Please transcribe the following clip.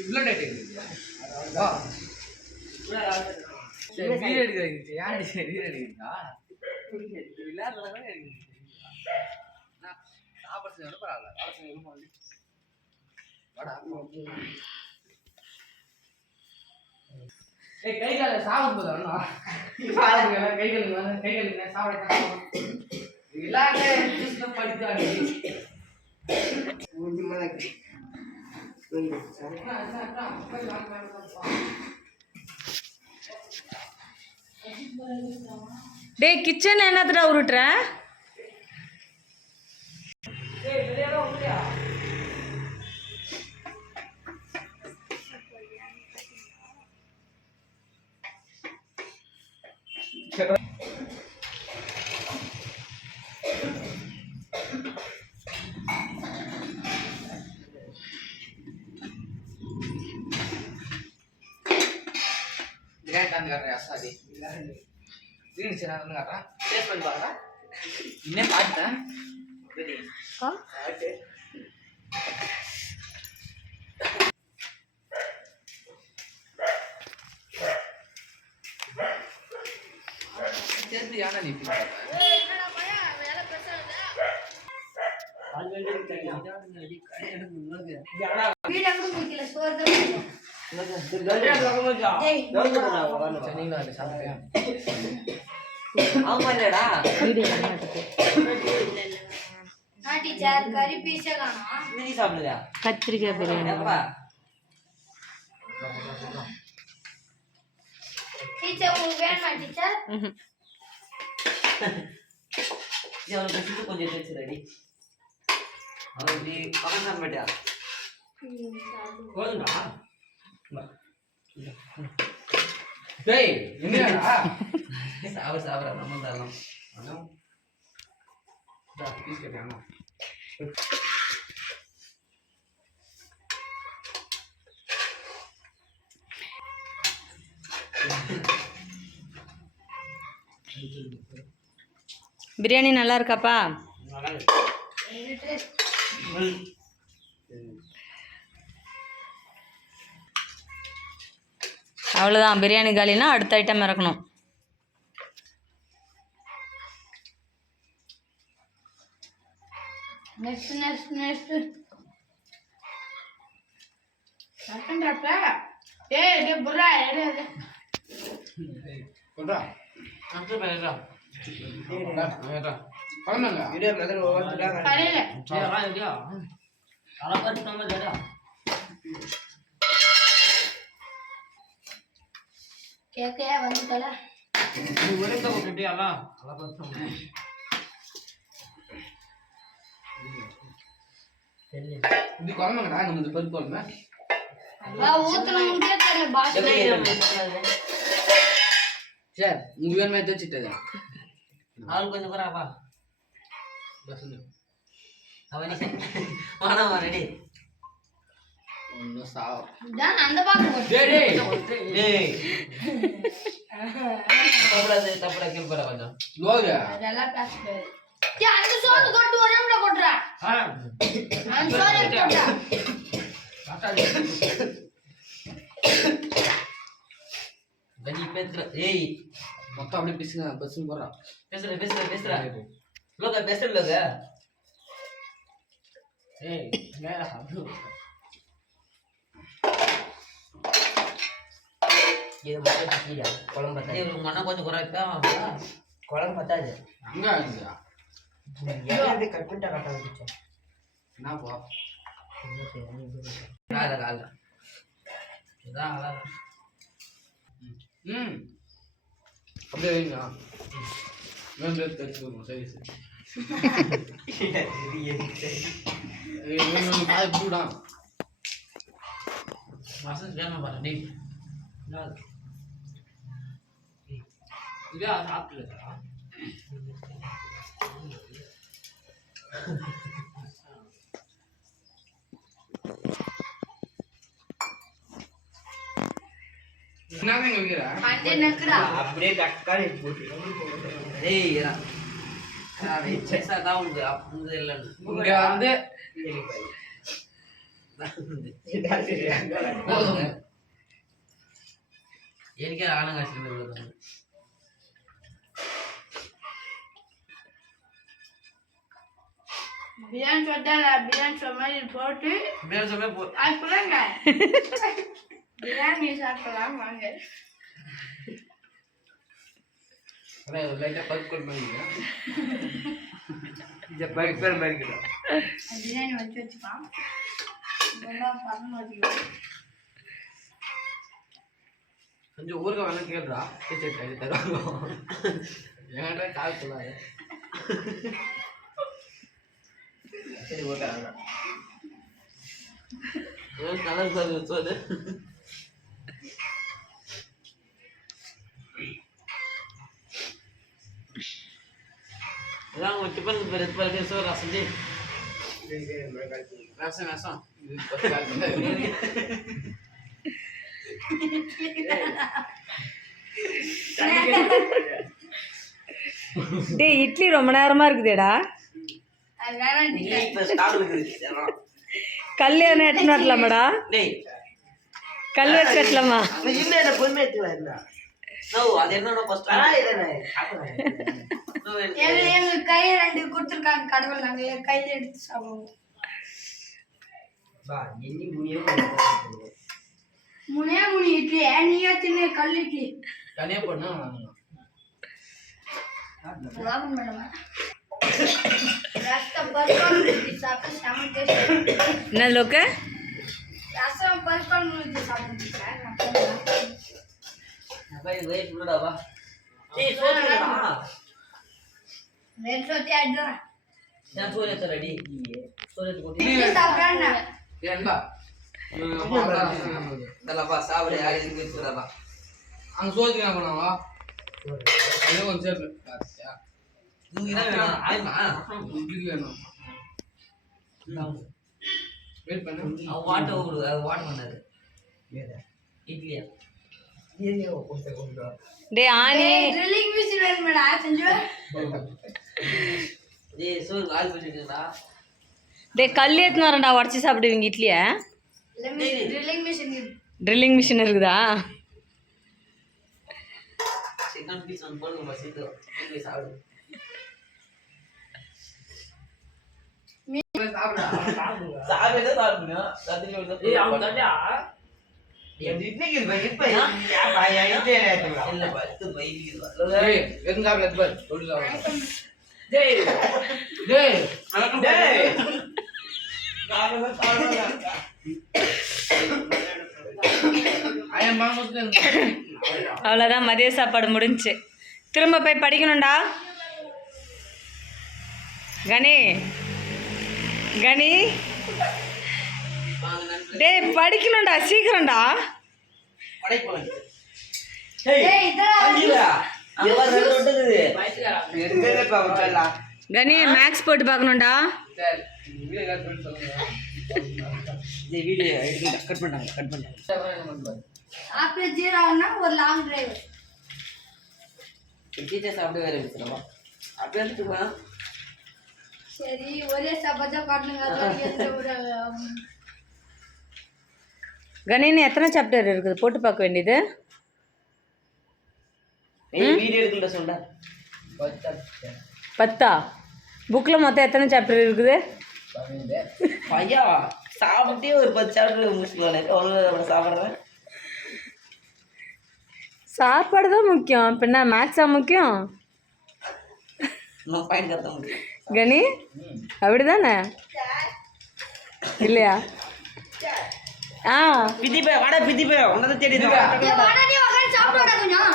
இவ்வளோ டேட் இருக்குதா? வா சரி வீடியோ எடுக்கிறீங்க. யாரு சரி வீடியோ எடுக்கிறீங்களா? விளையாடுறதா சாப்பிட்றது விட பரவாயில்ல. வாடா ஏய் கை கால சாப்பிடும்போது அண்ணா கை கழுவுங்க சாப்பிட விளையாட்டு படித்தாடி டேய் கிச்சன் என்னத்துடா உருட்டுற? இன்னே பாட்டேன் சேர்த்து யானை நீ கத்திரிக்காய் பிரியாணி கொஞ்சம் ரெடி பக்கா டேய் என்னடா சாப்பிட நம்ம தரலாம் பீஸ் கேட்டாங்க பிரியாணி நல்லா இருக்காப்பா? அவ்வளோதான், பிரியாணி காலினா அடுத்த ஐட்டம் இறக்கணும். இது குழம்புங்கடா நம்ம பருப்பு குழம்பு சார் உங்க வேணுமே வச்சுட்டது ஆள் கொஞ்சம் குறாப்பா ரெடி ஒன்னும் சாவம் தப்படா கேள்வி கொஞ்சம் ஏய் மொத்தம் அப்படியே பேசுங்க பஸ்ஸுன்னு போடுறான் பேசுற லோக பேசுற லோக ஏய் இது மட்டும் கீழே குழம்பு பத்தாது. இவருக்கு மண்ணை கொஞ்சம் குறைப்பா குழம்பு பத்தாது. அங்கே கட் பண்ணிட்டா கரெக்டாக வந்துச்சேன். என்ன போ கால இதான் அதான் அப்படியே வைங்க வேணும் தெரிச்சு வருவோம். சரி சரி பூடா மாசம் வேணும் பாரு நீ இதே சாப்பிட்டுலா அப்படியே தக்காளி போட்டு தான் உங்க இல்லைன்னு இங்க வந்து போதும். எனக்கே ஆனங்காட்சி பிரியாணி சொட்டா பிரியாணி சொன்ன மாதிரி போட்டு பிரியாணி அது சொல்லுங்க பிரியாணி சாப்பிடலாம் வாங்க. லைட்டாக பருப்பு பண்ணிக்கிறேன். பிரியாணி வச்சுக்கலாம் இதெல்லாம் பசங்க வச்சுக்கலாம். கொஞ்சம் ஊருக்கு வேணா கேட்குறா சரி தருவாங்க. என்கிட்ட கால் சொல்லாது. சரி ஓகே நல்லா சொல்லு அதான் உங்கள் டிஃபன் பேர் சோறு ரசம் ரசம் ரசம் டேய் இட்லி ரொம்ப நேரமா இருக்குதேடா. அது வேணாம் கல் என்ன எட்டுன்னு வரலாமாடா? கல் வச்சு கட்டலாமா? எங்க கை 2 கொடுத்துருக்காங்க கடவுள். நாங்கள் கையில் எடுத்து சாப்பிடுவோம். 3 இட்லி நீயா தின்னு கல் இட்லி தனியாக பண்ணா லாபம் மேடம். ரசம் பருப்பான் ஊற்றி சாப்பிட்டு செம டேஸ்ட். என்ன லோக்கு? ரசம் பருப்பான் ஊற்றி சாப்பிட்டு வேறு சொத்தி ஆயிடுறேன். சாப்பிட்றாங்க ஏன்பா அங்கே சோதிக்க என்ன பண்ணாவா ஏதோ கொஞ்சம் சேர்த்து இட்லி வேணும். வெயிட் பண்ணு. வாட்டர் பண்ணாரு இட்லியா டே ஆனி ட்ரில்லிங் மிஷின் வேணும் மேடம் செஞ்சு. சோறு கால் பண்ணிட்டுங்களா? டே கல் ஏற்றுன்னு வரேன்டா உடச்சி சாப்பிடுவீங்க இட்லியை? ட்ரில்லிங் மிஷின் ட்ரில்லிங் மிஷின் இருக்குதா? சிக்கன் பீஸ் ஒன்று போடுங்க சேர்த்து போய் சாப்பிடு. சாப்பிட சாப்பிடுங்க அவ்வளோதான், மதிய சாப்பாடு முடிஞ்சுச்சு. திரும்ப போய் படிக்கணும்டா. கனி கனி டேய் படிக்கணும்டா சீக்கிரம்டா. கனி மேக்ஸ் போட்டு பார்க்கணும்டா. ஆப்பிள் ஜீரானா ஒரு லாங் டிரைவ். சாப்பிட வேற அப்படியே எடுத்துக்கலாம். சரி ஒரே சாப்பாடு காட்டுங்க. கணினி எத்தனை சாப்டர் இருக்குது போட்டு பார்க்க வேண்டியது? வீடியோ எடுக்கல சொல்ல 10. புக்கில் மொத்தம் எத்தனை சாப்டர் இருக்குது? ஐயா சாப்பிட்டே ஒரு 10 சாப்டர் முடிச்சுக்கலாம். சாப்பிட்றேன். சாப்பாடு தான் முக்கியம், பின்ன மேக்ஸா முக்கியம்? கனி அப்படிதானே இல்லையா? ஆ பிதிப்பே வாடா பிதிப்பே உன்னதை தேடி சாப்பிட கொஞ்சம்